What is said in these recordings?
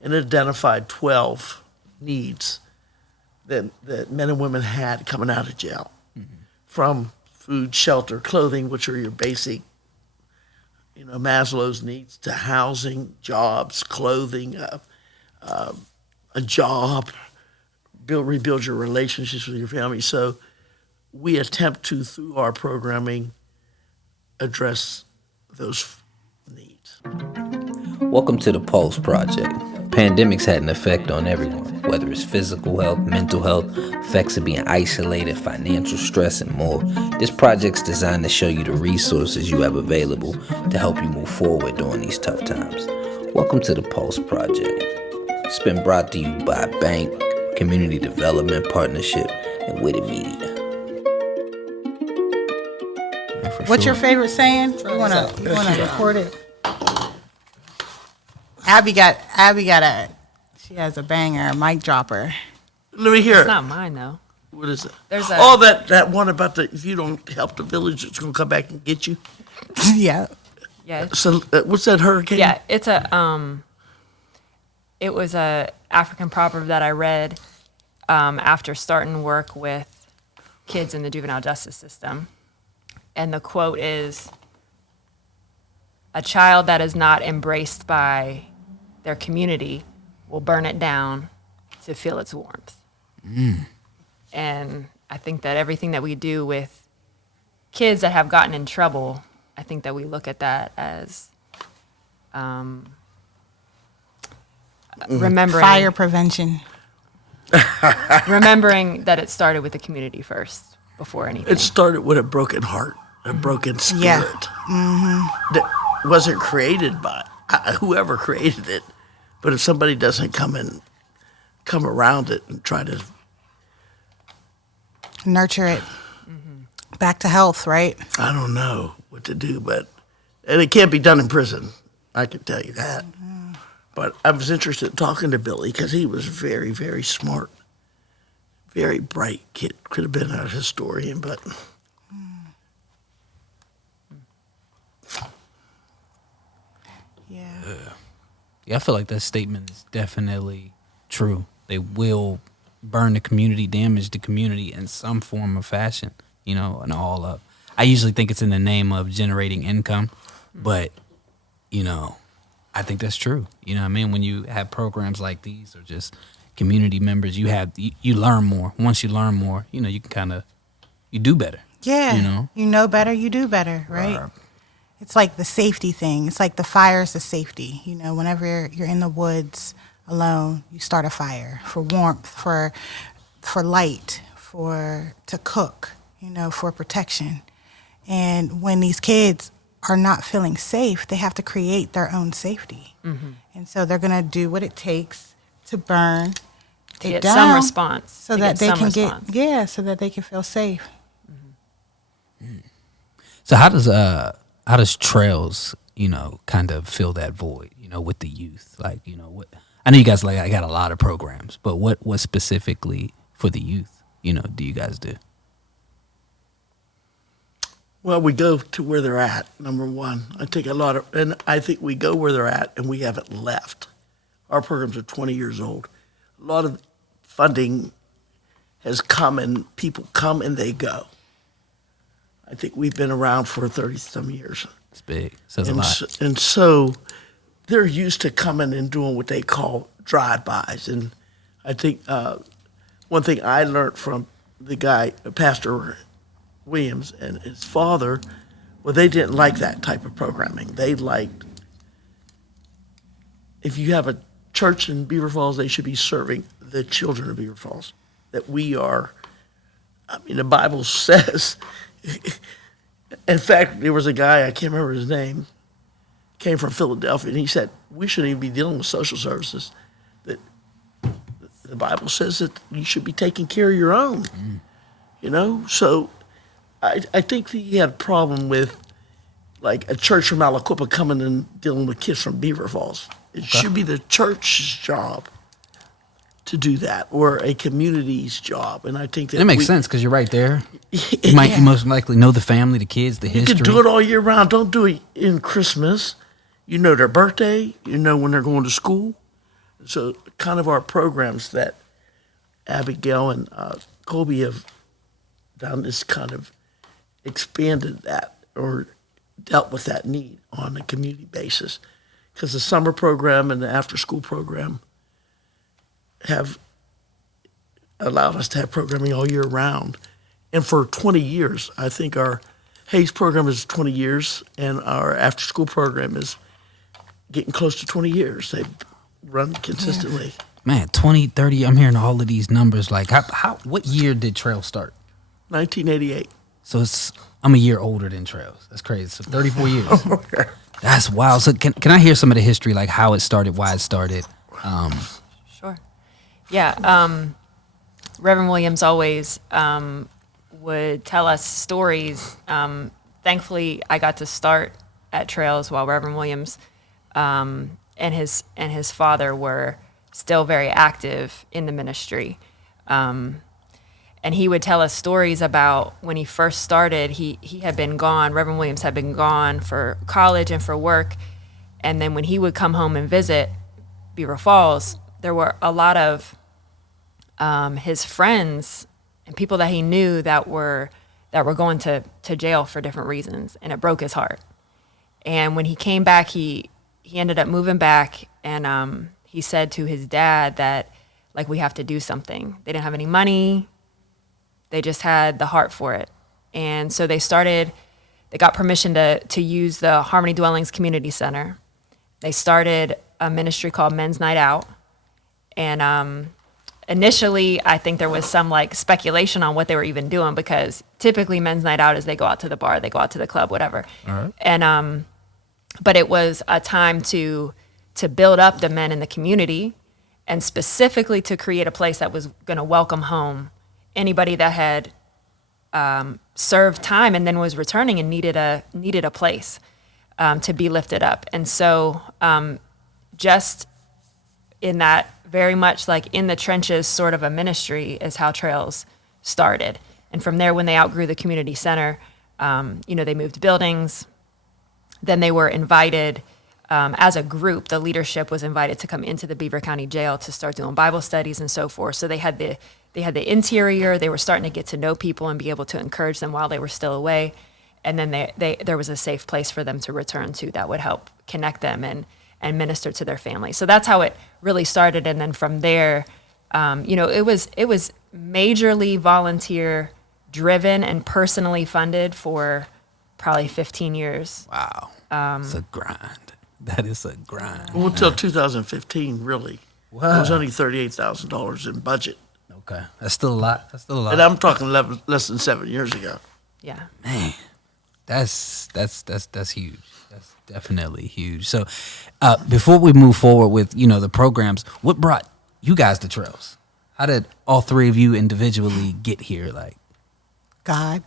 and it identified 12 needs that men and women had coming out of jail, from food, shelter, clothing, which are your basic, Maslow's needs, to housing, jobs, clothing, a job, rebuild your relationships with your family. So we attempt to, through our programming, address those needs. Welcome to the Pulse Project. Pandemics had an effect on everyone, whether it's physical health, mental health, effects of being isolated, financial stress, and more. This project's designed to show you the resources you have available to help you move forward during these tough times. Welcome to the Pulse Project. It's been brought to you by Bank, Community Development Partnership, and Witty Media. What's your favorite saying? You wanna record it? Abby got she has a banger, a mic dropper. Let me hear It's it. not mine though. What is it? There's a that one about if you don't help the village, it's going to come back and get you. Yeah. yeah So what's that hurricane? yeah it's it was a African proverb that I read after starting work with kids in the juvenile justice system, and the quote is, "A child that is not embraced by their community will burn it down to feel its warmth." And I think that everything that we do with kids that have gotten in trouble, I think that we look at that as remembering Fire prevention. remembering that it started with the community first before anything. It started with a broken heart, a broken spirit that wasn't created by whoever created it. But if somebody doesn't come around it and try to Nurture it. Back to health, right? I don't know what to do, and it can't be done in prison. I can tell you that. But I was interested in talking to Billy because he was very, very smart, very bright kid. Could have been a historian, but Yeah. Yeah, I feel like that statement is definitely true. They will burn the community, damage the community in some form or fashion, and all of. I usually think it's in the name of generating income, but, I think that's true. You know what I mean? When you have programs like these or just community members, you learn more. Once you learn more, you can you do better. Yeah. You know better, you do better, right? It's like the safety thing. It's like the fire's the safety. Whenever you're in the woods alone, you start a fire for warmth, for light, to cook, for protection. And when these kids are not feeling safe, they have to create their own safety. And so they're going to do what it takes to burn to it get down some response. so that they can so that they can feel safe. So how does Trails, kind of fill that void, with the youth? Like, what I know you guys I got a lot of programs, but what specifically for the youth, do you guys do? well, we go to where they're at. Number one, and I think we go where they're at, and we haven't left. Our programs are 20 years old. A lot of funding has come, and people come and they go. I think we've been around for 30-some years. It's big. Says a lot. And so they're used to coming and doing what they call drive-bys. And I think one thing I learned from the guy, Pastor Williams, and his father, well, they didn't like that type of programming. They liked, if you have a church in Beaver Falls, they should be serving the children of Beaver Falls. That we are, the Bible says, in fact, there was a guy, I can't remember his name, came from Philadelphia, and he said, we shouldn't even be dealing with social services. That the Bible says that you should be taking care of your own, So I think that he had a problem with, like, a church from Aliquippa coming and dealing with kids from Beaver Falls. It should be the church's job to do that, or a community's job. And I think that it makes sense because you're right there. You most likely know the family, the kids, the history. You can do it all year round. Don't do it in Christmas. You know their birthday. You know when they're going to school. So kind of our programs that Abigail and Colby have done is kind of expanded that or dealt with that need on a community basis. Because the summer program and the after-school program have allowed us to have programming all year round. And for 20 years, I think our Hayes program is 20 years, and our after-school program is getting close to 20 years. They run consistently. Man, 20, 30, I'm hearing all of these numbers. Like, what year did Trails start? 1988. So I'm a year older than Trails. That's crazy. So 34 years. That's wild. So can I hear some of the history, like how it started, why it started? Sure. Yeah. Reverend Williams always would tell us stories. Thankfully, I got to start at Trails while Reverend Williams and his father were still very active in the ministry. And he would tell us stories about when he first started, he had been gone, Reverend Williams had been gone for college and for work. And then when he would come home and visit Beaver Falls, there were a lot of his friends and people that he knew that were going to jail for different reasons, and it broke his heart. And when he came back, he ended up moving back, and he said to his dad that, like, we have to do something. They didn't have any money. They just had the heart for it. And so they got permission to use the Harmony Dwellings Community Center. They started a ministry called Men's Night Out. And initially, I think there was some like speculation on what they were even doing, because typically Men's Night Out is they go out to the bar, they go out to the club, whatever. All right. And but it was a time to build up the men in the community, and specifically to create a place that was going to welcome home anybody that had served time and then was returning and needed a place to be lifted up. And so just in that very much like in the trenches sort of a ministry is how Trails started. And from there, when they outgrew the community center, they moved buildings. Then they were invited as a group, the leadership was invited to come into the Beaver County Jail to start doing Bible studies and so forth. So they had the interior. They were starting to get to know people and be able to encourage them while they were still away. And then there was a safe place for them to return to that would help connect them and minister to their family. So that's how it really started. And then from there, it was majorly volunteer driven and personally funded for probably 15 years. Wow. It's a grind. That is a grind. Well, until 2015, really. Wow. It was only $38,000 in budget. Okay. That's still a lot. And I'm talking less than 7 years ago. Yeah. Man, that's huge. That's definitely huge. So before we move forward with, the programs, what brought you guys to Trails? How did all three of you individually get here? Like, God.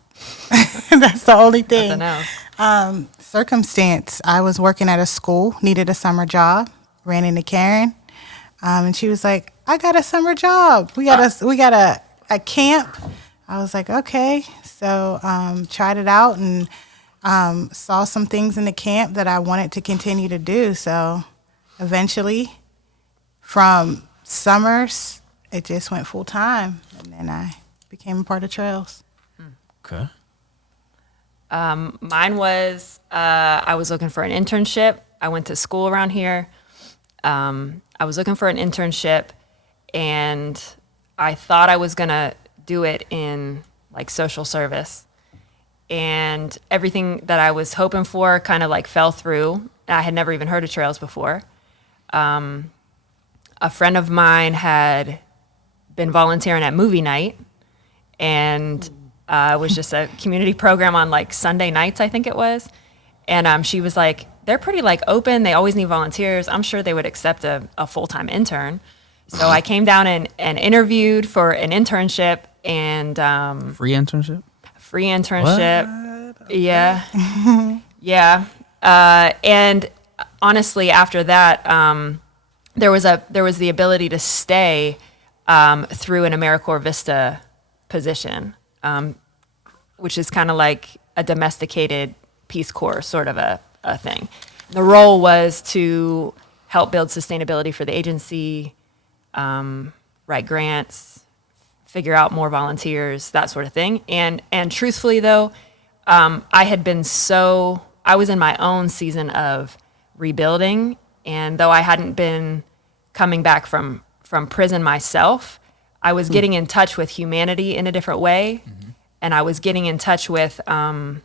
That's the only thing. Nothing else. Circumstance. I was working at a school, needed a summer job, ran into Karen, and she was like, "I got a summer job. We got a camp." I was like, "Okay." So tried it out and saw some things in the camp that I wanted to continue to do. So eventually, from summers, it just went full time, and then I became a part of Trails. okay. Mine was, I was looking for an internship. I went to school around here. I was looking for an internship, and I thought I was going to do it in like social service. And everything that I was hoping for kind of like fell through. I had never even heard of Trails before. A friend of mine had been volunteering at movie night, and it was just a community program on like Sunday nights, I think it was. And she was like, they're pretty like open. They always need volunteers. I'm sure they would accept a full-time intern. So I came down and interviewed for an internship, and Free internship? free internship. What? Yeah. Yeah. And honestly, after that, there was the ability to stay through an AmeriCorps Vista position, which is kind of like a domesticated Peace Corps sort of a thing. The role was to help build sustainability for the agency, write grants, figure out more volunteers, that sort of thing. And truthfully, though, I was in my own season of rebuilding, and though I hadn't been coming back from prison myself, I was getting in touch with humanity in a different way, and I was getting in touch with, I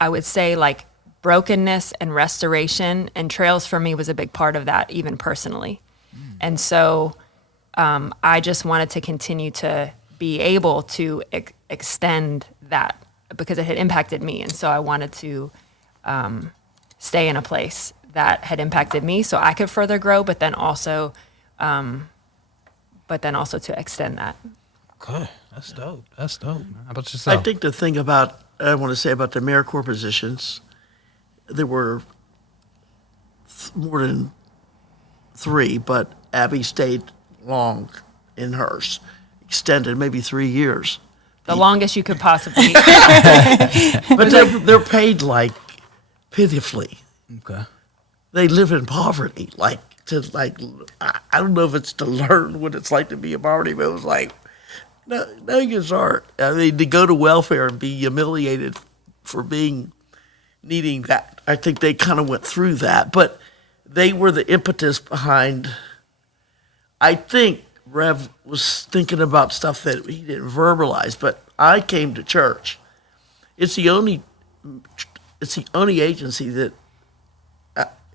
would say, like, brokenness and restoration, and Trails for me was a big part of that, even personally. And so I just wanted to continue to be able to extend that because it had impacted me. And so I wanted to stay in a place that had impacted me so I could further grow, but then also to extend that. Okay, that's dope. That's dope, man. How about I yourself? think the thing about, I want to say about the AmeriCorps positions, there were more than 3, but Abby stayed long in hers, extended maybe 3 years. The longest you could possibly. But they're paid like pitifully. Okay. They live in poverty. I don't know if it's to learn what it's like to be in poverty, but it was like, no, you aren't. I mean, to go to welfare and be humiliated for needing that. I think they kind of went through that, but they were the impetus behind. I think Rev was thinking about stuff that he didn't verbalize, but I came to church. It's the only agency that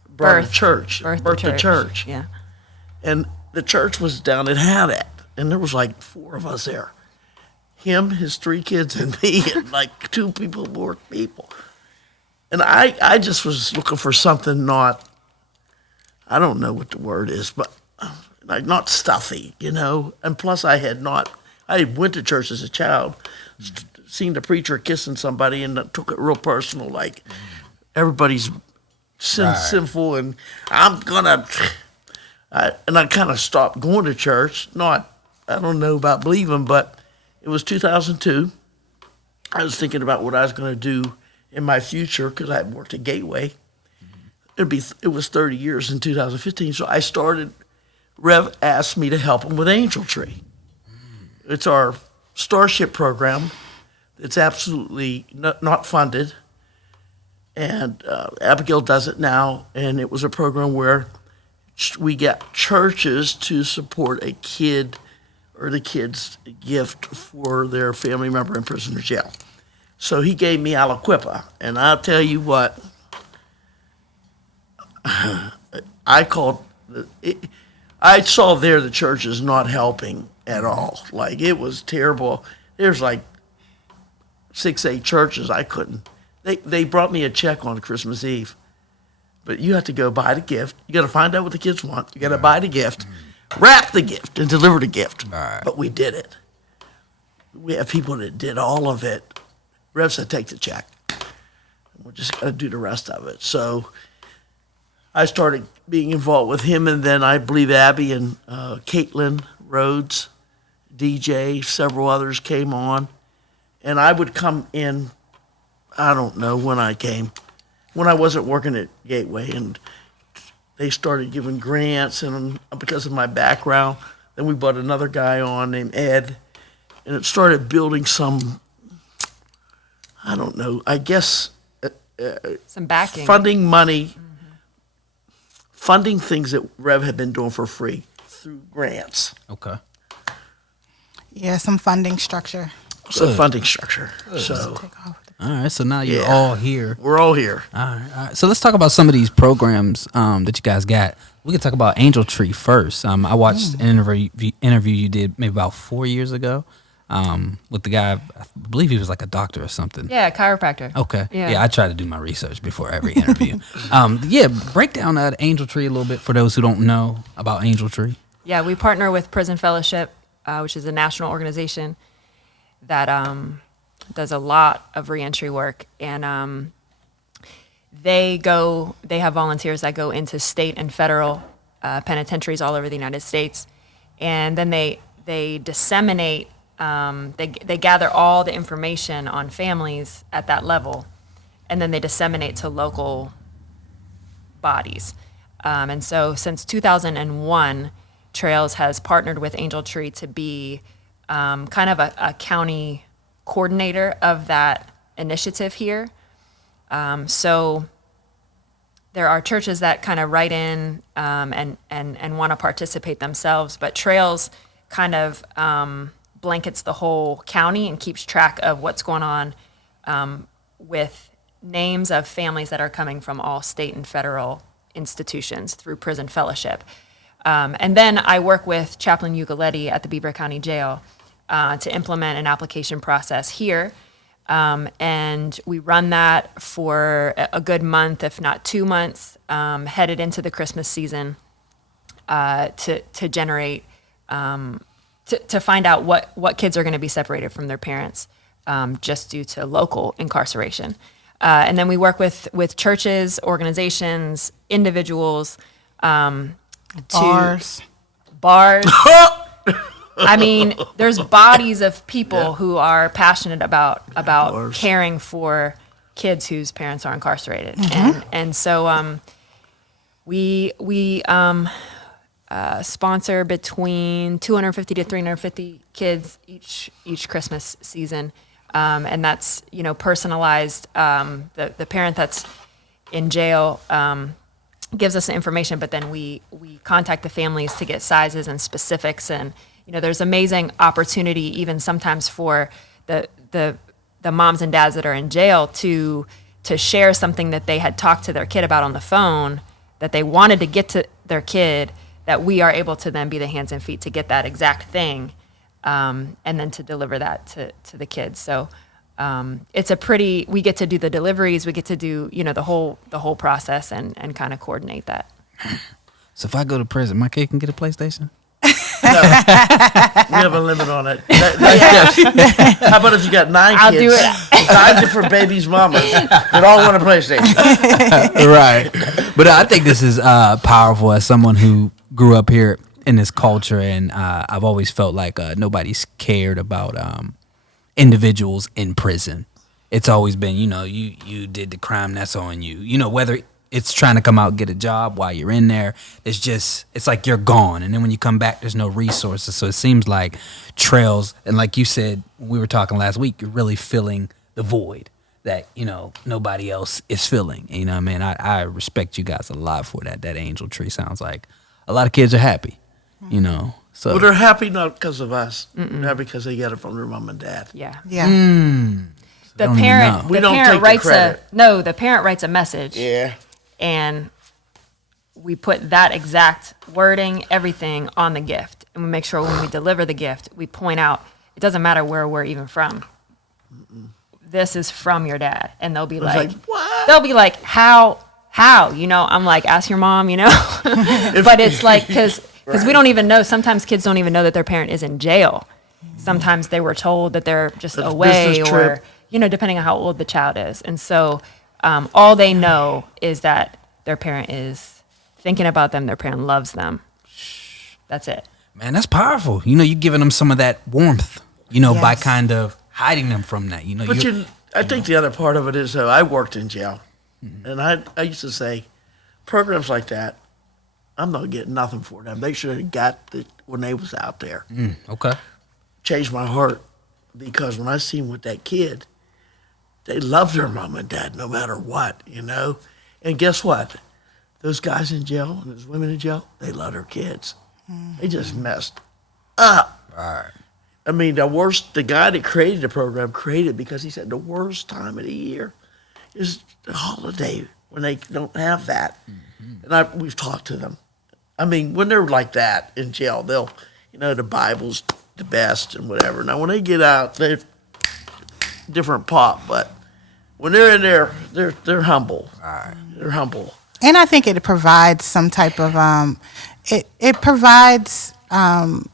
brought a church, birthed a church. Yeah. And the church was down at Haddad, and there was like 4 of us there. Him, his 3 kids, and me, and like 2 more people. And I just was looking for something not, I don't know what the word is, but like not stuffy, you know? And plus I went to church as a child, seen the preacher kissing somebody and took it real personal, like everybody's sinful and I kind of stopped going to church. I don't know about believing, but it was 2002. I was thinking about what I was going to do in my future because I had worked at Gateway. It was 30 years in 2015, so I started. Rev asked me to help him with Angel Tree. It's our Starship program. It's absolutely not funded, and Abigail does it now. And it was a program where we get churches to support a kid or the kid's gift for their family member in prison or jail. So he gave me Aliquippa, and I'll tell you what, I saw there the church is not helping at all. Like, it was terrible. There's like 6-8 churches I couldn't. They brought me a check on Christmas Eve, but you have to go buy the gift. You got to find out what the kids want. You got to buy the gift, wrap the gift, and deliver the gift. Right. But we did it. We have people that did all of it. Rev said, take the check. We're just going to do the rest of it. So I started being involved with him, and then I believe Abby and Caitlin Rhodes, DJ, several others came on. And I would come in, I don't know when I came, when I wasn't working at Gateway, and they started giving grants, and because of my background, then we brought another guy on named Ed, and it started building some, I don't know, I guess Some backing. funding money, funding things that Rev had been doing for free through grants. Okay. Yeah, some funding structure. So Good. funding structure. So Take off. All right. So now you're Yeah. all here. we're all here. All right. So let's talk about some of these programs that you guys got. We can talk about Angel Tree first. I watched an interview you did maybe about 4 years ago with the guy. I believe he was like a doctor or something. Yeah, chiropractor. Okay. Yeah. Yeah, I try to do my research before every interview. Break down that Angel Tree a little bit for those who don't know about Angel Tree. Yeah, we partner with Prison Fellowship, which is a national organization that does a lot of reentry work, and they have volunteers that go into state and federal penitentiaries all over the United States, and then they disseminate, they gather all the information on families at that level, and then they disseminate to local bodies. And so since 2001, Trails has partnered with Angel Tree to be kind of a county coordinator of that initiative here. So there are churches that kind of write in and want to participate themselves, but Trails kind of blankets the whole county and keeps track of what's going on with names of families that are coming from all state and federal institutions through prison fellowship. And then I work with Chaplain Ugaletti at the Beaver County Jail to implement an application process here. And we run that for a good month, if not 2 months, headed into the Christmas season to generate, to find out what kids are going to be separated from their parents just due to local incarceration. And then we work with churches, organizations, individuals, Bars. bars. I mean, there's bodies of people who are passionate about Bars. caring for kids whose parents are incarcerated, and so we sponsor between 250 to 350 kids each Christmas season, and that's personalized. The parent that's in jail gives us the information, but then we contact the families to get sizes and specifics, and there's amazing opportunity even sometimes for the moms and dads that are in jail to share something that they had talked to their kid about on the phone that they wanted to get to their kid, that we are able to then be the hands and feet to get that exact thing, and then to deliver that to the kids. So we get to do the deliveries, we get to do the whole process and kind of coordinate that. So if I go to prison, my kid can get a PlayStation? We have a limit on it. Yes. How about if you got 9 I'll kids, do it. 9 different babies' mamas that all want a PlayStation? Right. But I think this is powerful as someone who grew up here in this culture, and I've always felt like nobody's cared about individuals in prison. It's always been, you did the crime, that's on you. Whether it's trying to come out and get a job while you're in there, it's like you're gone. And then when you come back, there's no resources. So it seems like Trails, and like you said, when we were talking last week, you're really filling the void that, nobody else is filling. I respect you guys a lot for that. That Angel Tree sounds like a lot of kids are happy, So Well, they're happy not because of us. They're because they get it from their mom and dad. Yeah. Yeah. The don't even parent, know. We the don't parent take the writes credit. the parent writes a message, Yeah. and we put that exact wording, everything on the gift, and we make sure when we deliver the gift, we point out it doesn't matter where we're even from. This is from your dad, and they'll be like, what? They'll be like, how? I'm like, ask your mom, but it's like because we don't even know. Sometimes kids don't even know that their parent is in jail. Sometimes they were told that they're just It's a away, business or trip. depending on how old the child is. And so all they know is that their parent is thinking about them. Their parent loves them. That's it. Man, that's powerful. You're giving them some of that warmth, by Yes. kind of hiding them from that. But I think the other part of it is, I worked in jail. And I used to say, programs like that, I'm not getting nothing for them. They should have got it when they was out there. Okay. Changed my heart, because when I seen with that kid, they love their mom and dad no matter what, And guess what? Those guys in jail and those women in jail, they love their kids. They just messed up. All right. I mean, the guy that created the program created because he said the worst time of the year is the holiday when they don't have that. And we've talked to them. I mean, when they're like that in jail, they'll, the Bible's the best and whatever. Now, when they get out, they're different pop, but when they're in there, they're humble. They're humble. And I think it provides some type of it provides some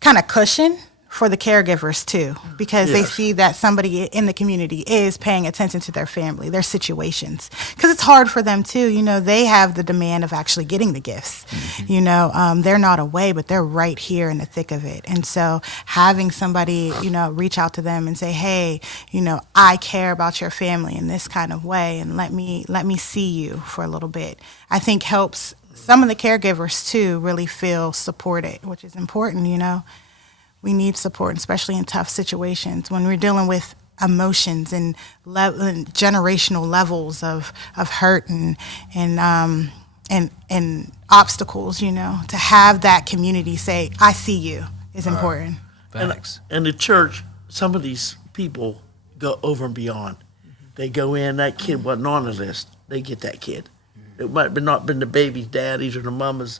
kind of cushion for the caregivers too, because they Yes. see that somebody in the community is paying attention to their family, their situations. Because it's hard for them too. You know, they have the demand of actually getting the gifts. You know, they're not away, but they're right here in the thick of it. And so having somebody, you know, reach out to them and say, hey, you know, I care about your family in this kind of way, and let me see you for a little bit, I think helps some of the caregivers too really feel supported, which is important. You know, we need support, especially in tough situations when we're dealing with emotions and generational levels of hurt and obstacles. You know, to have that community say, I see you, is important. Facts. And the church, some of these people go over and beyond. They go in, that kid wasn't on the list. They get that kid. It might have not been the baby's daddies or the mamas,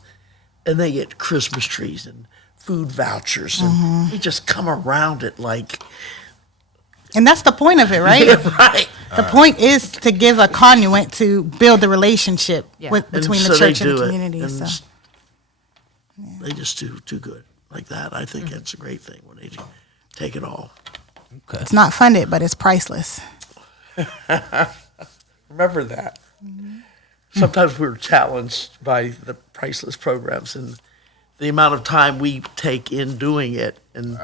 and they get Christmas trees and food vouchers, and they just come around it like, And that's the point of it, right? yeah, right. The point is to give a conduit to build the relationship Yeah. between And the so they church and do the it, community. and So. they just do too good like that. I think that's a great thing when they take it all. Okay. It's not funded, but it's priceless. Remember that. Sometimes we're challenged by the priceless programs and the amount of time we take in doing it, and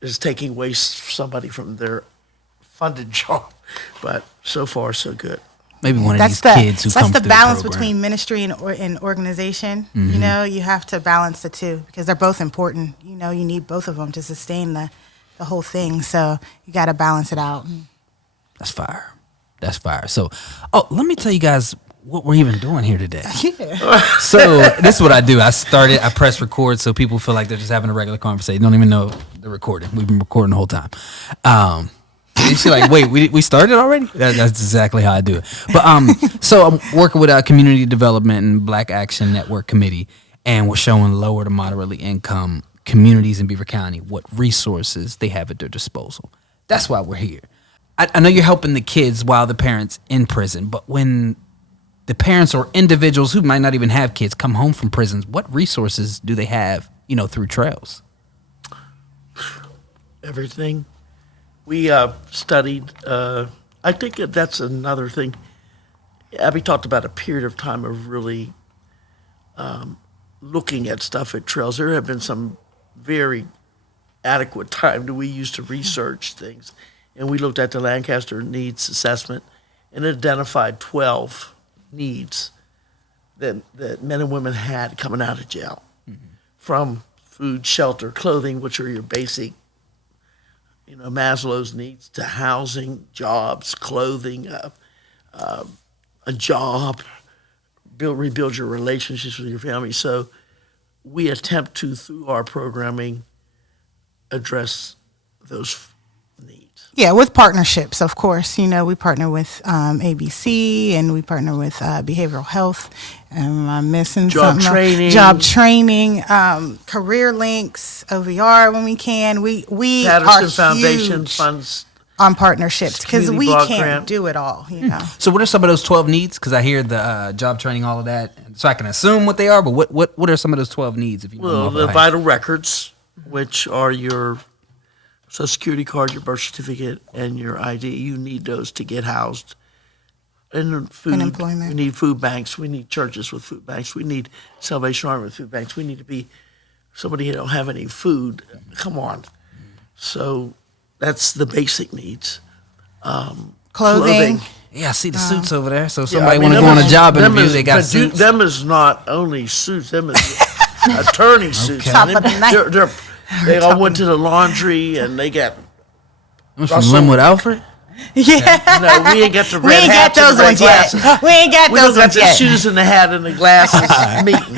is taking away somebody from their funded job. But so far, so good. Maybe one of That's these kids who that's comes the through balance program. between ministry and organization. You know, you have to balance the two because they're both important. You know, you need both of them to sustain the whole thing. So you got to balance it out. That's fire. That's fire. So, let me tell you guys what we're even doing here today. Yeah. So this is what I do. I press record so people feel like they're just having a regular conversation. Don't even know they're recording. We've been recording the whole time. And she's like, wait, we started already? That's exactly how I do it. But so I'm working with a community development and Black Action Network committee, and we're showing lower to moderately income communities in Beaver County what resources they have at their disposal. That's why we're here. I know you're helping the kids while the parents in prison, but when the parents or individuals who might not even have kids come home from prisons, what resources do they have, through Trails? Everything. We studied, I think that's another thing. Abby talked about a period of time of really looking at stuff at Trails. There have been some very adequate time that we used to research things. And we looked at the Lancaster Needs Assessment and identified 12 needs that men and women had coming out of jail, from food, shelter, clothing, which are your basic, Maslow's needs, to housing, jobs, clothing, a job, rebuild your relationships with your family. So we attempt to, through our programming, address those needs. Yeah, with partnerships, of course. We partner with ABC, and we partner with behavioral health. Am I missing Job something? training. Job training, career links, OVR when we can. We Patterson are Foundation huge funds. on partnerships because Community we block can't grant. do it all. So what are some of those 12 needs? Because I hear the job training, all of that, so I can assume what they are. But what are some of those 12 needs? If you know Well, off the height? vital records, which are your Social Security card, your birth certificate, and your ID. You need those to get housed. And food. And employment. We need food banks. We need churches with food banks. We need Salvation Army with food banks. We need to be somebody who don't have any food. Come on. So that's the basic needs. Clothing. Yeah, I see the suits over there. So if Yeah, somebody I mean, want to them go on a is- job them interview, is- they got but you- suits. Them is not only suits. Them is attorney suits. Okay. Top of the night. They all went to the laundry and they got. I'm from Russell. Linwood Alfred. Yeah. No, we ain't got the We red ain't got hats and those the red ones yet. glasses. We ain't got We don't those got ones the yet. shoes and the hat and the glasses meeting.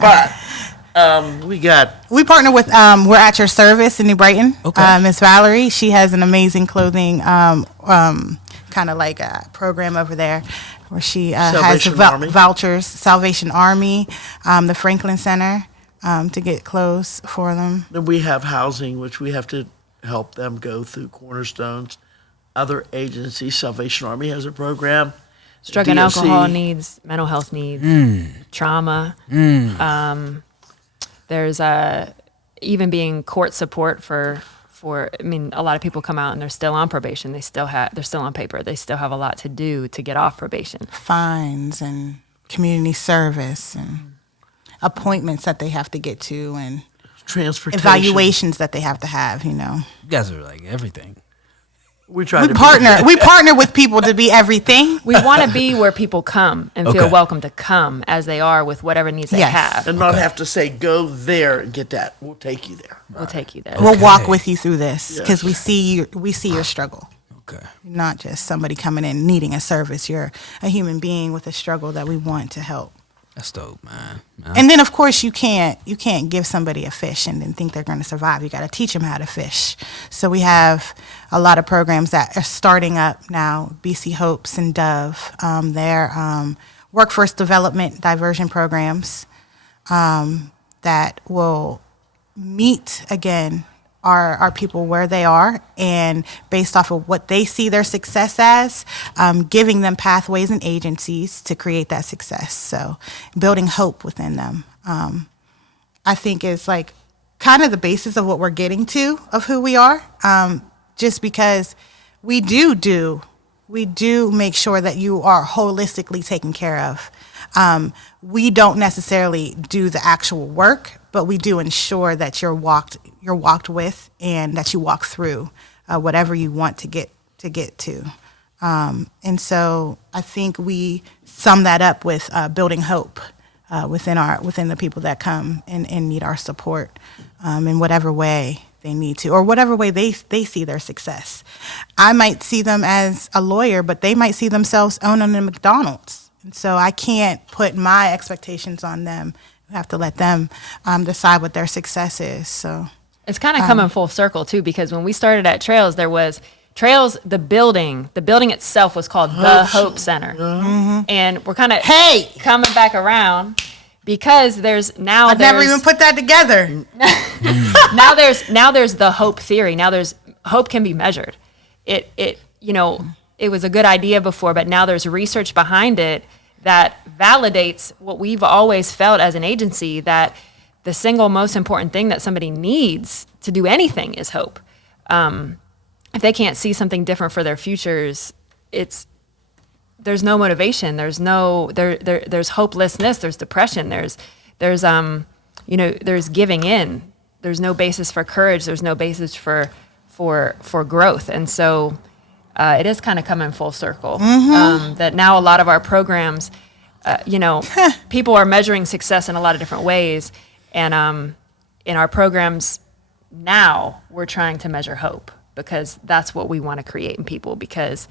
But we got. We partner with We're at Your Service in New Brighton. Okay. Miss Valerie, she has an amazing clothing kind of like a program over there where she has Salvation Army. vouchers. Salvation Army, the Franklin Center to get clothes for them. Then we have housing, which we have to help them go through Cornerstones. Other agencies, Salvation Army has a program. Drug and DOC. alcohol needs, mental health needs, trauma. There's even being court support for I mean, a lot of people come out and they're still on probation. They're still on paper. They still have a lot to do to get off probation. Fines and community service and appointments that they have to get to and Transportation. evaluations that they have to have, you know. You guys are like everything. We try We to partner with people to be everything. We want to be where people come and feel Okay. welcome to come as they are with whatever needs they Yes. have. and not have to say go there and get that. We'll take you there. We'll take you there. We'll walk with you through this because Yes. we see your struggle. Okay. You're not just somebody coming in needing a service. You're a human being with a struggle that we want to help. That's dope, man. And then, of course, you can't give somebody a fish and then think they're going to survive. You got to teach them how to fish. So we have a lot of programs that are starting up now. BC Hopes and Dove, they're workforce development diversion programs that will meet again our people where they are, and based off of what they see their success as, giving them pathways and agencies to create that success. So building hope within them, I think is like kind of the basis of what we're getting to of who we are, just because we do make sure that you are holistically taken care of. We don't necessarily do the actual work, but we do ensure that you're walked with and that you walk through whatever you want to get to. And so I think we sum that up with building hope within the people that come and need our support in whatever way they need to, or whatever way they see their success. I might see them as a lawyer, but they might see themselves owning a McDonald's. And so I can't put my expectations on them. I have to let them decide what their success is. So It's kind of coming full circle too, because when we started at Trails, there was Trails, the building itself was called the Hope Center. And we're kind of coming back around because I've never even put that together. now there's the hope theory. Now there's hope can be measured. It was a good idea before, but now there's research behind it that validates what we've always felt as an agency, that the single most important thing that somebody needs to do anything is hope. If they can't see something different for their futures, there's no motivation. There's hopelessness. There's depression. There's giving in. There's no basis for courage. There's no basis for growth. And so it is kind of coming full circle. That now a lot of our programs, people are measuring success in a lot of different ways. And in our programs now, we're trying to measure hope, because that's what we want to create in people, because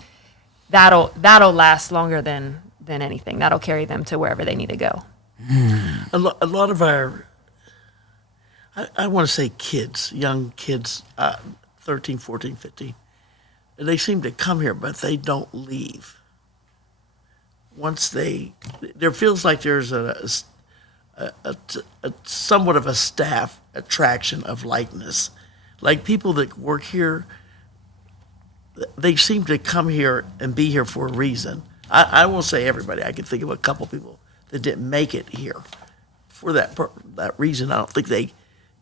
that'll last longer than anything. That'll carry them to wherever they need to go. A lot of our, I want to say kids, young kids, 13, 14, 15, they seem to come here, but they don't leave. Once there feels like there's a somewhat of a staff attraction of likeness. Like people that work here, they seem to come here and be here for a reason. I won't say everybody. I can think of a couple people that didn't make it here for that reason. I don't think they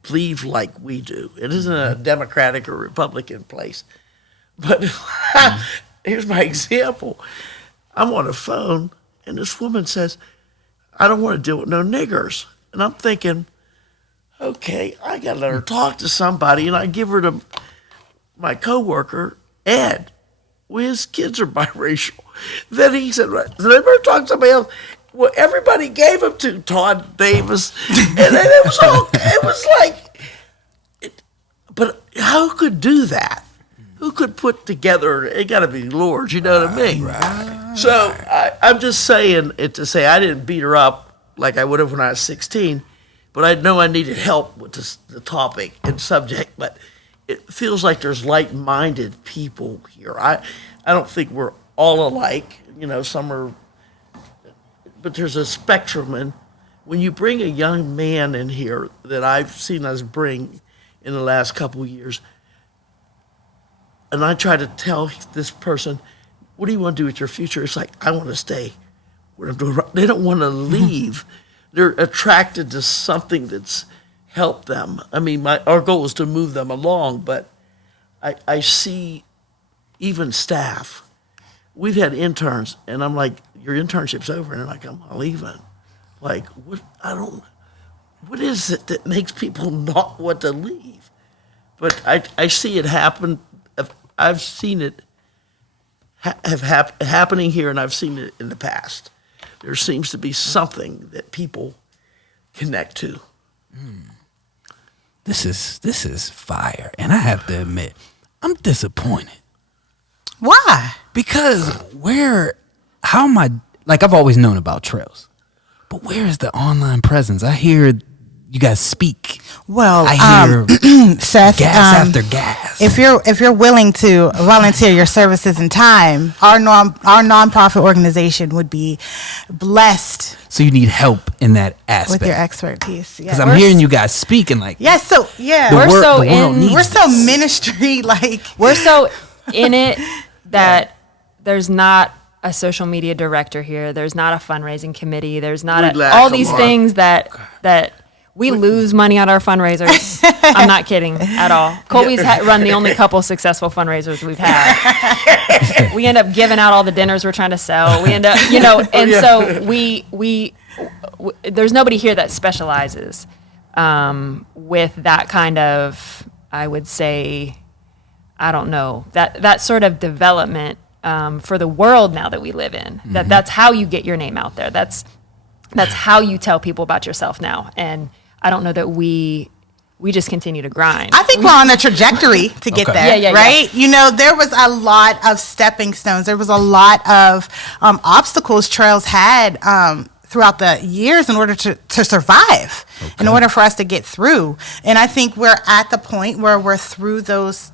leave like we do. It isn't a Democratic or Republican place. But here's my example. I'm on the phone, and this woman says, I don't want to deal with no niggers. And I'm thinking, okay, I got to let her talk to somebody. And I give her to my coworker, Ed. Well, his kids are biracial. Then he said, right, did I ever talk to somebody else? Well, everybody gave him to Todd Davis. And then it was like, but who could do that? Who could put together, it got to be Lord, you know what I mean? Right. So I'm just saying it to say I didn't beat her up like I would have when I was 16, but I know I needed help with the topic and subject, but it feels like there's like-minded people here. I don't think we're all alike, some are, but there's a spectrum, and when you bring a young man in here that I've seen us bring in the last couple of years, and I try to tell this person, what do you want to do with your future? It's like, I want to stay what I'm doing. They don't want to leave. They're attracted to something that's help them. I mean, our goal is to move them along, but I see even staff. We've had interns, and I'm like, your internship's over, and they're like, I'm not leaving. Like, what is it that makes people not want to leave? But I see it happen. I've seen it happening here, and I've seen it in the past. There seems to be something that people connect to. This is fire, and I have to admit, I'm disappointed Why? because how am I? Like, I've always known about Trails, but where is the online presence? I hear you guys speak. Well, I hear Seth, gas after gas. if you're willing to volunteer your services and time, our nonprofit organization would be blessed So you need help in that aspect. with your expertise. Because I'm hearing you guys speak and like, Yes, so yeah, The We're wor- so the world in. needs we're so this. ministry like. We're so in it that there's not a social media director here. There's not a fundraising committee. There's not Relax, all these Amar. things that we lose money on our fundraisers. I'm not kidding at all. Colby's run the only couple successful fundraisers we've had. We end up giving out all the dinners we're trying to sell. We end up, and so we there's nobody here that specializes with that kind of, I would say, I don't know, that sort of development for the world now that we live in. That's how you get your name out there. That's how you tell people about yourself now. And I don't know that we just continue to grind. I think we're on a trajectory to get Okay. there, Yeah. right? There was a lot of stepping stones. There was a lot of obstacles Trails had throughout the years in order to survive, in order for us to get through. And I think we're at the point where we're through those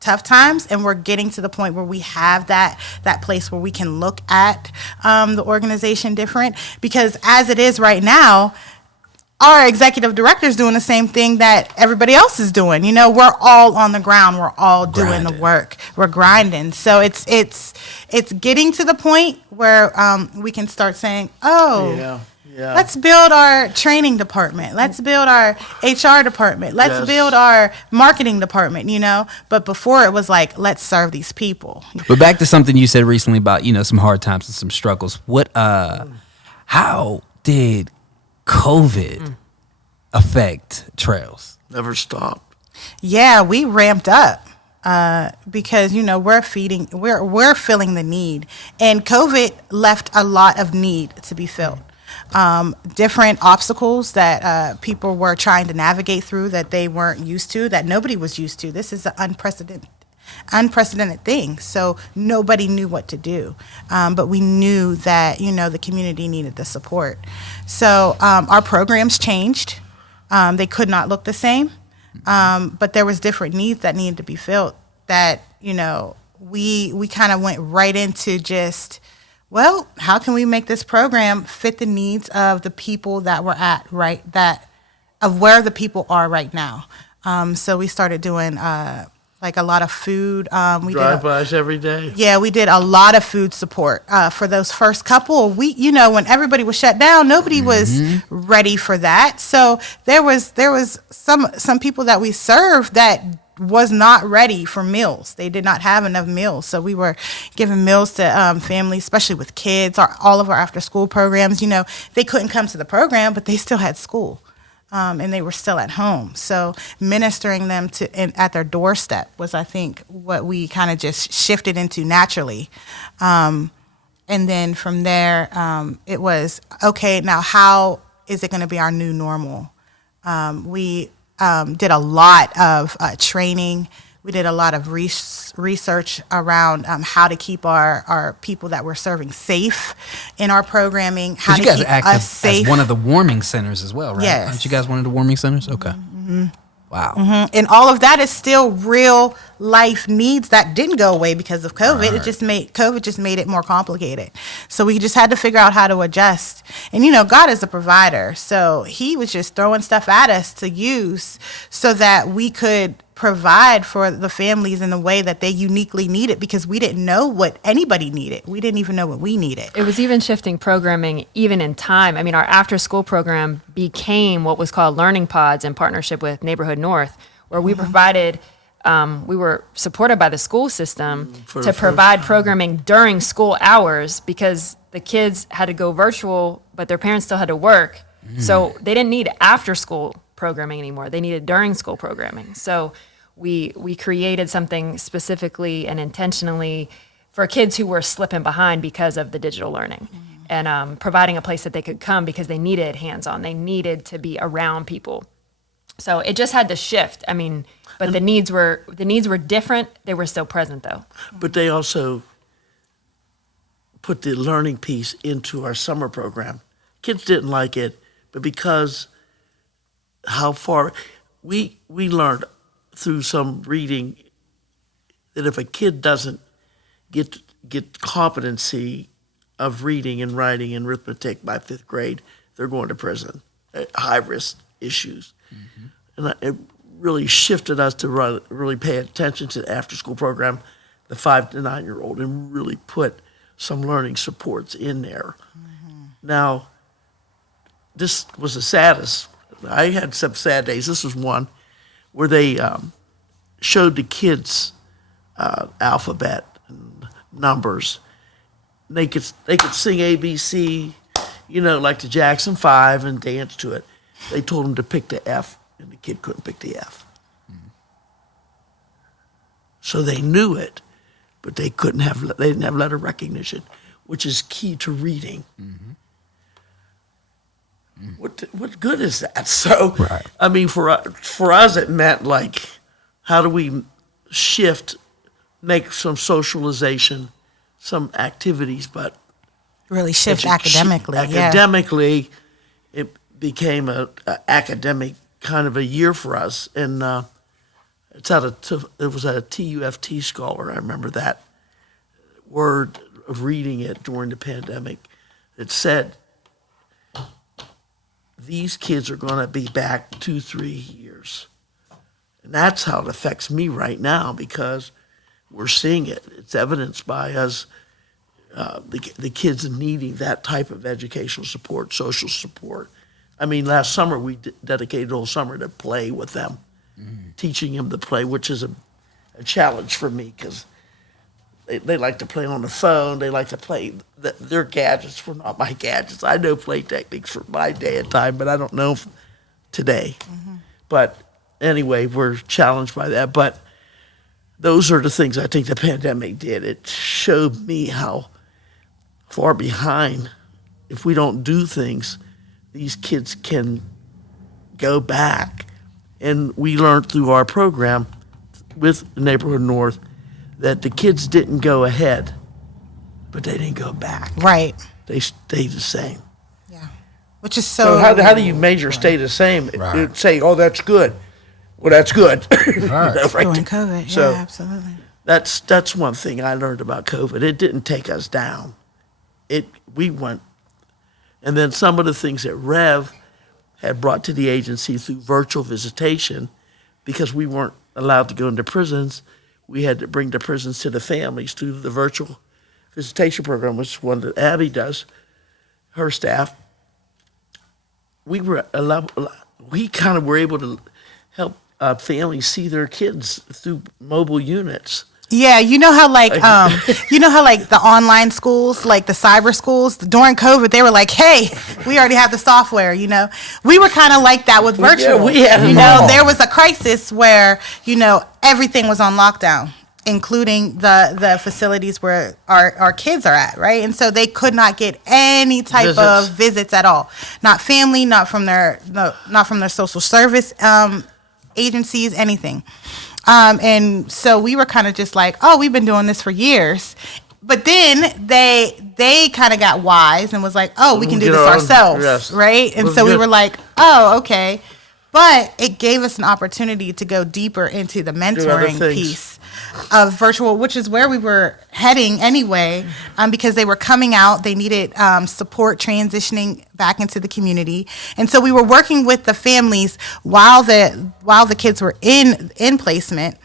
tough times, and we're getting to the point where we have that place where we can look at the organization different. Because as it is right now, our executive director is doing the same thing that everybody else is doing. We're all on the ground. We're all doing the Grinding. work. We're grinding. So it's getting to the point where we can start saying, oh, Yeah. let's build our training department. Let's build our HR department. Let's Yes. build our marketing department, But before it was like, let's serve these people. But back to something you said recently about, some hard times and some struggles. How did COVID affect Trails? Never stop. Yeah, we ramped up because we're filling the need, and COVID left a lot of need to be filled. Different obstacles that people were trying to navigate through that they weren't used to, that nobody was used to. This is an unprecedented thing, so nobody knew what to do. But we knew that the community needed the support. So our programs changed. They could not look the same, but there was different needs that needed to be filled. That we kind of went right into just, well, how can we make this program fit the needs of the people that we're at, right? Of where the people are right now. So we started doing like a lot of food. We Drive-bys every day. Yeah, we did a lot of food support for those first couple of weeks. When everybody was shut down, nobody was ready for that. So there was some people that we served that was not ready for meals. They did not have enough meals. So we were giving meals to families, especially with kids. All of our after-school programs, they couldn't come to the program, but they still had school. And they were still at home. So ministering them at their doorstep was, I think, what we kind of just shifted into naturally. And then from there, it was, okay, now how is it going to be our new normal? We did a lot of training. We did a lot of research around how to keep our people that we're serving safe in our programming, how to You guys keep act us safe. as one of the warming centers as well, right? Yes. Aren't you guys one of the warming centers? Okay. Wow. And all of that is still real life needs that didn't go away because of COVID. COVID just made it more complicated. So we just had to figure out how to adjust. And God is a provider, so He was just throwing stuff at us to use so that we could provide for the families in the way that they uniquely need it, because we didn't know what anybody needed. We didn't even know what we needed. It was even shifting programming even in time. I mean, our after school program became what was called Learning Pods in partnership with Neighborhood North, where we provided, we were supported by the school system to provide programming during school hours, because the kids had to go virtual, but their parents still had to work. So they didn't need after school programming anymore. They needed during school programming. So we created something specifically and intentionally for kids who were slipping behind because of the digital learning, and providing a place that they could come because they needed hands-on. They needed to be around people. So it just had to shift. I mean, but the needs were different. They were still present though. But they also put the learning piece into our summer program. Kids didn't like it, but because how far we learned through some reading that if a kid doesn't get competency of reading and writing and arithmetic by 5th grade, they're going to prison. High risk issues. And it really shifted us to really pay attention to the after school program, the 5 to 9-year-old, and really put some learning supports in there. Now, this was the saddest. I had some sad days. This was one where they showed the kids alphabet and numbers. They could sing ABC, like the Jackson 5 and dance to it. They told them to pick the F, and the kid couldn't pick the F. So they knew it, but they didn't have letter recognition, which is key to reading. What good is that? So, Right. I mean, for us, it meant like, how do we shift, make some socialization, some activities, but Really shift academically. Academically, it became a academic kind of a year for us, and it was a TUFT scholar. I remember that word of reading it during the pandemic. It said, these kids are going to be back 2-3 years. And that's how it affects me right now, because we're seeing it. It's evidenced by us, the kids needing that type of educational support, social support. I mean, last summer we dedicated the whole summer to play with them, teaching them to play, which is a challenge for me, because they like to play on the phone. They like to play. Their gadgets were not my gadgets. I know play techniques from my day and time, but I don't know today. But anyway, we're challenged by that. But those are the things I think the pandemic did. It showed me how far behind, if we don't do things, these kids can go back. And we learned through our program with Neighborhood North that the kids didn't go ahead, but they didn't go back. Right. They stayed the same. Yeah. Which is So how do you measure stay the same? Right. You'd say, oh, that's good. Well, that's good. Right. during COVID? So yeah, absolutely. that's one thing I learned about COVID. It didn't take us down. We went, and then some of the things that Rev had brought to the agency through virtual visitation, because we weren't allowed to go into prisons, we had to bring the prisons to the families through the virtual visitation program, which is one that Abby does, her staff. We kind of were able to help families see their kids through mobile units. Yeah, you know how like the online schools, like the cyber schools, during COVID, they were like, "Hey, we already have the software." We were kind of like that with virtual. Yeah, we had them all. There was a crisis where everything was on lockdown, including the facilities where our kids are at, right? And so they could not get any type of visits at all, not family, not from their social service agencies, anything. And so we were kind of just like, oh, we've been doing this for years. But then they kind of got wise and was like, oh, we can do this ourselves, yes. right? And That's so we good. were like, oh, okay. But it gave us an opportunity to go deeper into the mentoring things. piece of virtual, which is where we were heading anyway, because they were coming out. They needed support transitioning back into the community. And so we were working with the families while the kids were in placement,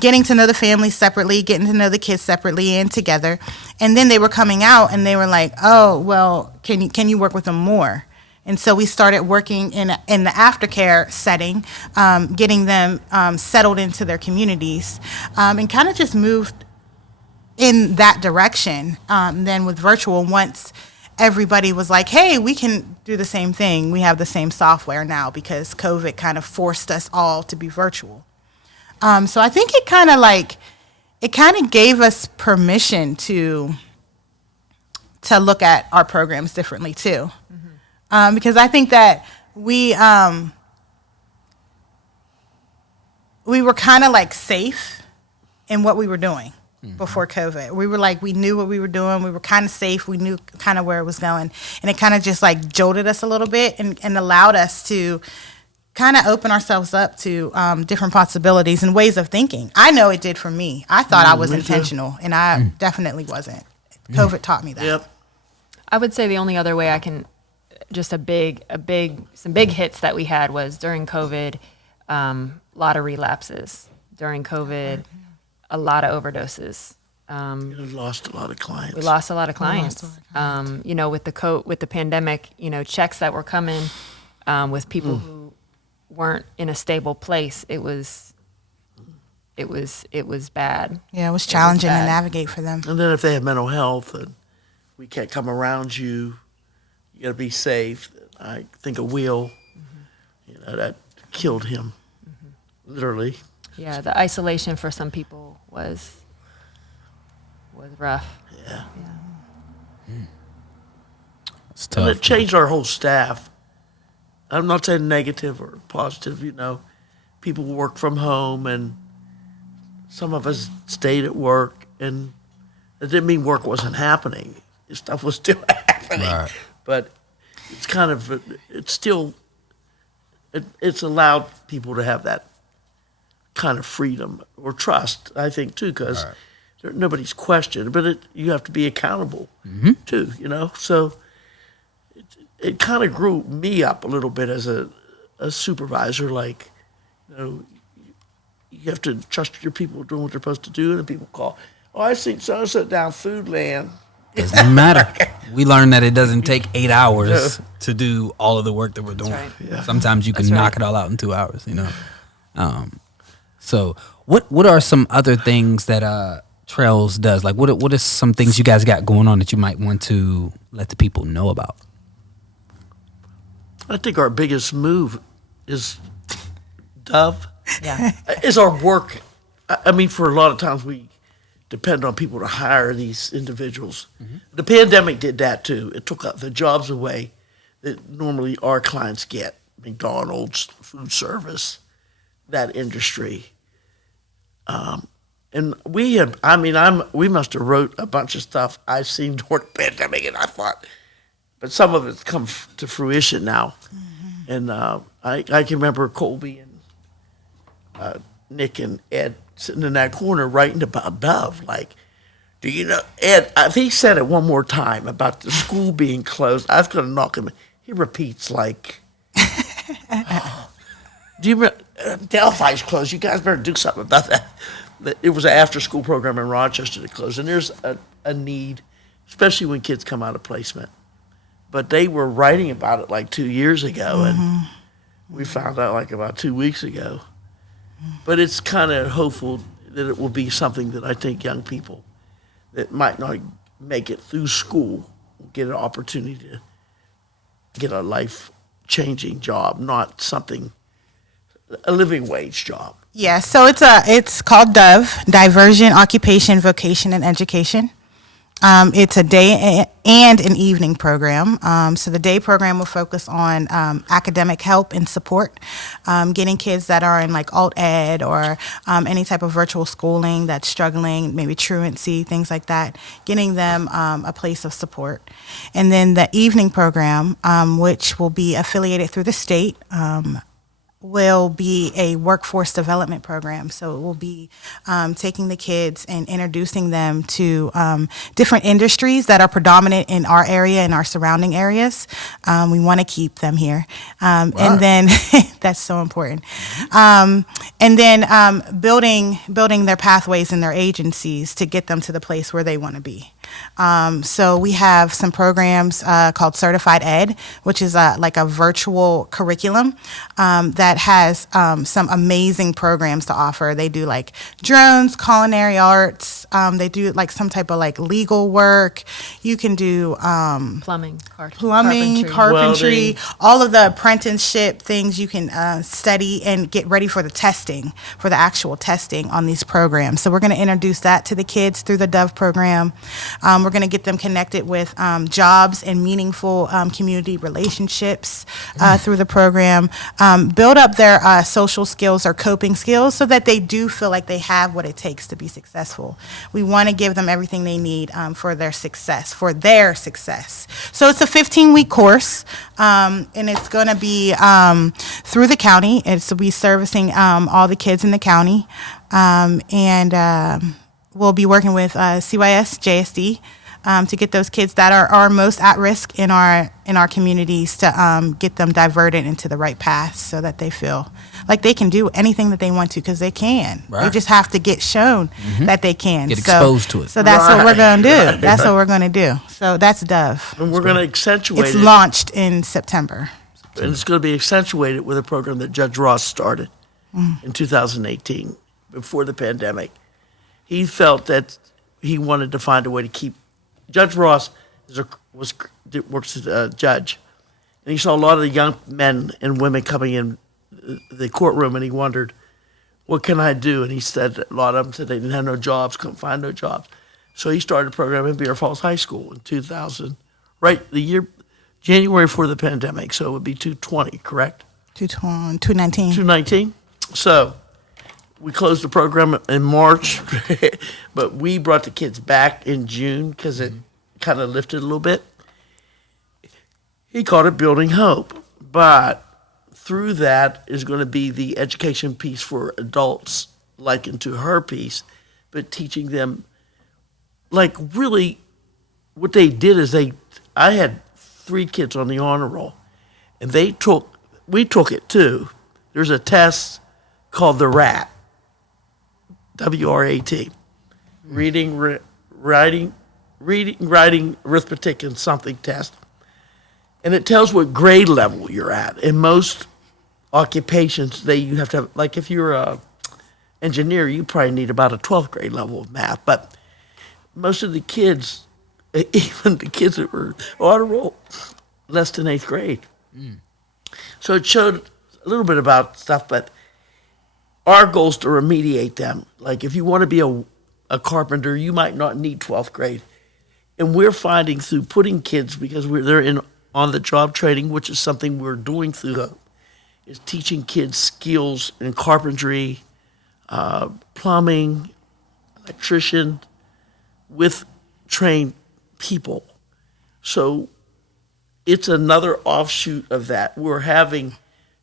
getting to know the families separately, getting to know the kids separately and together. And then they were coming out and they were like, oh, well, can you work with them more? And so we started working in the aftercare setting, getting them settled into their communities, and kind of just moved in that direction. Then with virtual, once everybody was like, hey, we can do the same thing. We have the same software now because COVID kind of forced us all to be virtual. So I think it kind of gave us permission to look at our programs differently too. Because I think that we were kind of like safe in what we were doing before COVID. We were like, we knew what we were doing. We were kind of safe. We knew kind of where it was going. And it kind of just like jolted us a little bit and allowed us to kind of open ourselves up to different possibilities and ways of thinking. I know it did for me. I thought I was intentional, and I definitely wasn't. COVID taught me that. Yep. I would say the only other way I can, just some big hits that we had was during COVID, a lot of relapses. During COVID, a lot of overdoses. We lost a lot of clients. We lost a lot of clients. With the pandemic, checks that were coming with people who weren't in a stable place. It was bad. Yeah, it was challenging to navigate for them. And then if they have mental health and we can't come around you, you got to be safe. I think of Will, that killed him, literally. Yeah, the isolation for some people was rough. Yeah. It's tough. And it changed our whole staff. I'm not saying negative or positive, People work from home, and some of us stayed at work, and it didn't mean work wasn't happening. Stuff was still happening. Right. But it's kind of, it's allowed people to have that kind of freedom or trust, I think, too, because nobody's questioned. But you have to be accountable, too, So it kind of grew me up a little bit as a supervisor, like, you have to trust your people doing what they're supposed to do, and people call, oh, I seen so-and-so down Foodland. Doesn't matter. We learned that it doesn't take 8 hours to do all of the work that we're doing. Right. Yeah. Sometimes you can knock it all out in 2 hours, So what are some other things that Trails does? Like what are some things you guys got going on that you might want to let the people know about? I think our biggest move is Dove. Yeah. Is our work. I mean, for a lot of times we depend on people to hire these individuals. The pandemic did that too. It took the jobs away that normally our clients get. McDonald's, food service, that industry. And we must have wrote a bunch of stuff I've seen during the pandemic, and I thought, but some of it's come to fruition now. And I can remember Colby and Nick and Ed sitting in that corner writing about Dove. Like, do you know, Ed, if he said it one more time about the school being closed, I was going to knock him. He repeats like, do you remember, Delphi's closed. You guys better do something about that. It was an after-school program in Rochester that closed, and there's a need, especially when kids come out of placement. But they were writing about it like 2 years ago, and we found out like about 2 weeks ago. But it's kind of hopeful that it will be something that I think young people that might not make it through school will get an opportunity to get a life-changing job, not a living wage job. Yeah, so it's called Dove, Diversion, Occupation, Vocation, and Education. It's a day and an evening program. So the day program will focus on academic help and support, getting kids that are in like alt ed or any type of virtual schooling that's struggling, maybe truancy, things like that, getting them a place of support. And then the evening program, which will be affiliated through the state, will be a workforce development program. So it will be taking the kids and introducing them to different industries that are predominant in our area and our surrounding areas. We want to keep them here. And then that's so important. And then building their pathways and their agencies to get them to the place where they want to be. So we have some programs called Certified Ed, which is like a virtual curriculum that has some amazing programs to offer. They do like drones, culinary arts. They do like some type of like legal work. You can do Plumbing, carpentry, Welding. all of the apprenticeship things you can study and get ready for the testing, for the actual testing on these programs. So we're going to introduce that to the kids through the Dove program. We're going to get them connected with jobs and meaningful community relationships through the program. Build up their social skills or coping skills so that they do feel like they have what it takes to be successful. We want to give them everything they need for their success, So it's a 15-week course, and it's going to be through the county. It's be servicing all the kids in the county, and we'll be working with CYS, JSD, to get those kids that are most at risk in our communities to get them diverted into the right path so that they feel like they can do anything that they want to, because they can. Right. They just have to get shown that they can. Get exposed to it. So that's what we're going to do. Right. That's what we're going to do. So that's Dove. And we're going to accentuate It's it. launched in September. And it's going to be accentuated with a program that Judge Ross started in 2018, before the pandemic. He felt that he wanted to find a way to keep. Judge Ross works as a judge, and he saw a lot of the young men and women coming in the courtroom, and he wondered, what can I do? And he said a lot of them said they didn't have no jobs, couldn't find no jobs. So he started a program in Beaver Falls High School in 2000, right the year, January before the pandemic, so it would be 220, correct? 219. 219. So we closed the program in March, but we brought the kids back in June because it kind of lifted a little bit. He called it Building Hope, but through that is going to be the education piece for adults, likened to her piece, but teaching them, like, really what they did is I had 3 kids on the honor roll, and we took it too. There's a test called the RAT, WRAT, reading, writing, arithmetic, and something test. And it tells what grade level you're at. In most occupations, you have to have, like if you're a engineer, you probably need about a 12th grade level of math. But most of the kids, even the kids that were honor roll, less than 8th grade. So it showed a little bit about stuff, but our goal is to remediate them. Like if you want to be a carpenter, you might not need 12th grade. And we're finding through putting kids, because they're in on-the-job training, which is something we're doing through Hope, is teaching kids skills in carpentry, plumbing, electrician, with trained people. So it's another offshoot of that. We're having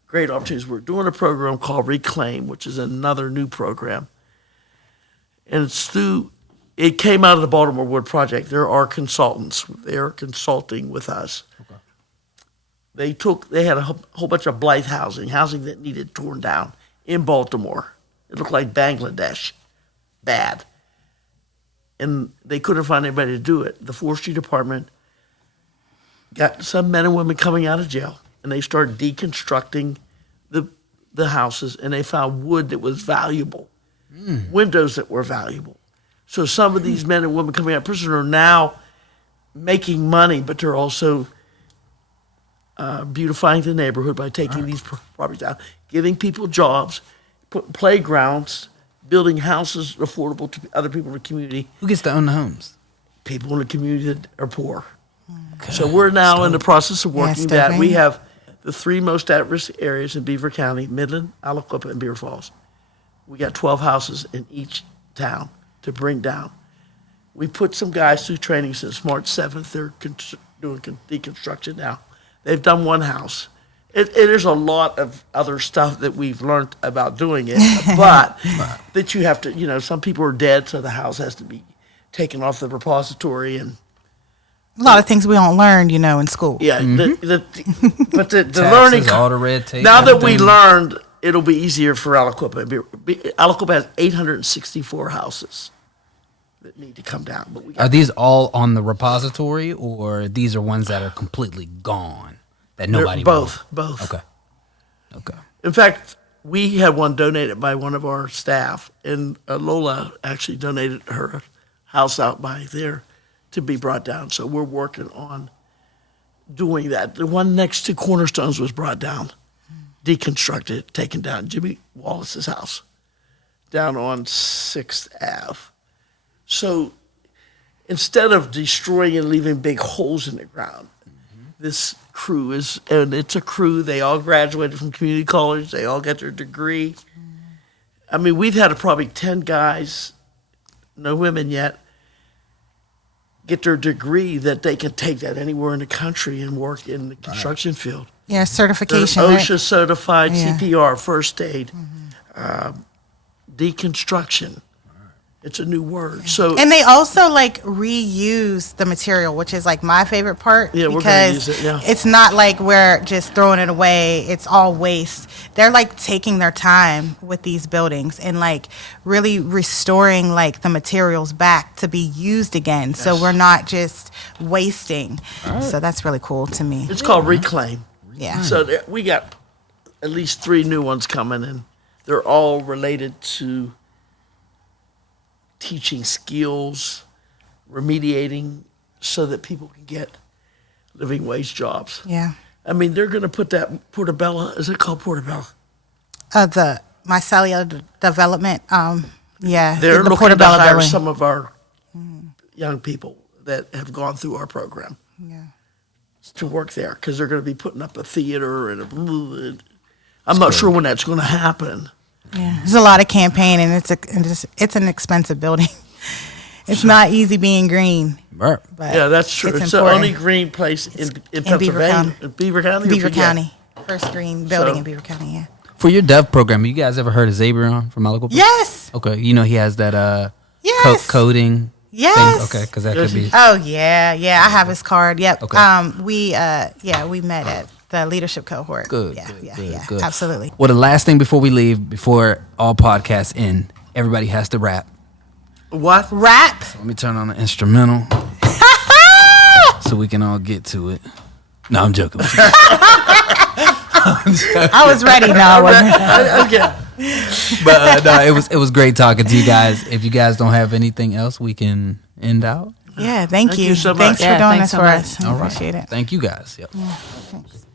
great opportunities. We're doing a program called Reclaim, which is another new program. And it came out of the Baltimore Wood Project. There are consultants. They are consulting with us. Okay. They had a whole bunch of blight housing that needed torn down in Baltimore. It looked like Bangladesh, bad. And they couldn't find anybody to do it. The forestry department got some men and women coming out of jail, and they started deconstructing the houses, and they found wood that was valuable, windows that were valuable. So some of these men and women coming out of prison are now making money, but they're also beautifying the neighborhood by taking these properties down, giving people jobs, putting playgrounds, building houses affordable to other people in the community. Who gets to own the homes? People in the community that are poor. Okay. So we're now in the process of working that. We have the 3 most at-risk areas in Beaver County: Midland, Aliquippa, and Beaver Falls. We got 12 houses in each town to bring down. We put some guys through training since March 7th. They're doing deconstruction now. They've done one house. there's a lot of other stuff that we've learned about doing it, but that you have to, some people are dead, so the house has to be taken off the repository and. A lot of things we don't learn, in school. Yeah, but the Taxes, learning. all the red tape. Now that we everything. learned, it'll be easier for Aliquippa. Aliquippa has 864 houses that need to come down. But we Are got, these all on the repository, or these are ones that are completely gone that nobody? both. Okay. In fact, we had one donated by one of our staff, and Lola actually donated her house out by there to be brought down. So we're working on doing that. The one next to Cornerstones was brought down, deconstructed, taken down. Jimmy Wallace's house down on 6th Ave. So instead of destroying and leaving big holes in the ground, this crew it's a crew, they all graduated from community college, they all got their degree. I mean, we've had probably 10 guys, no women yet, get their degree that they can take that anywhere in the country and work in the construction field. Yeah, They're certification. OSHA right? certified, Yeah. CPR, first aid, deconstruction. It's a new word. So And they also reuse the material, which is my favorite part. Yeah, we're gonna because use it, yeah. it's not like we're just throwing it away. It's all waste. They're taking their time with these buildings and really restoring the materials back to be used again. So we're not just wasting. So that's really cool to me. it's called Reclaim. Yeah. So we got at least 3 new ones coming, and they're all related to teaching skills, remediating, so that people can get living wage jobs. Yeah. I mean, they're going to put that Portobello. Is it called Portobello? The mycelia development. Yeah. They're the looking Portobello to hire building. some of our young people that have gone through our program Yeah. to work there, because they're going to be putting up a theater and I'm not sure when that's going to happen. Yeah, there's a lot of campaign, and it's an expensive building. It's not easy being green, Right. but Yeah, that's true. It's the important. only green place in in Pennsylvania. Beaver County. Beaver County? or Beaver Virginia? County, first green building So- in Beaver County. Yeah. For your dev program, you guys ever heard of Zabrion from Aliquippa? Yes. Okay, he has that Yes. coding Yes. thing. Okay, because that could be. Oh yeah, I have his card. Yep. Okay. We met at the leadership cohort. Good, Yeah. good, Yeah. good, Yeah. good. Absolutely. Well, the last thing before we leave, before all podcasts end, everybody has to rap. What? Rap. Let me turn on the instrumental so we can all get to it. No, I'm joking. I was ready. No, I wasn't. Okay. But no, it was great talking to you guys. If you guys don't have anything else, we can end out. Yeah. Thank Thank you. you so Thanks much. for Yeah, doing thanks this so for much. us. I All right. appreciate it. Thank you guys. Yep. Thanks.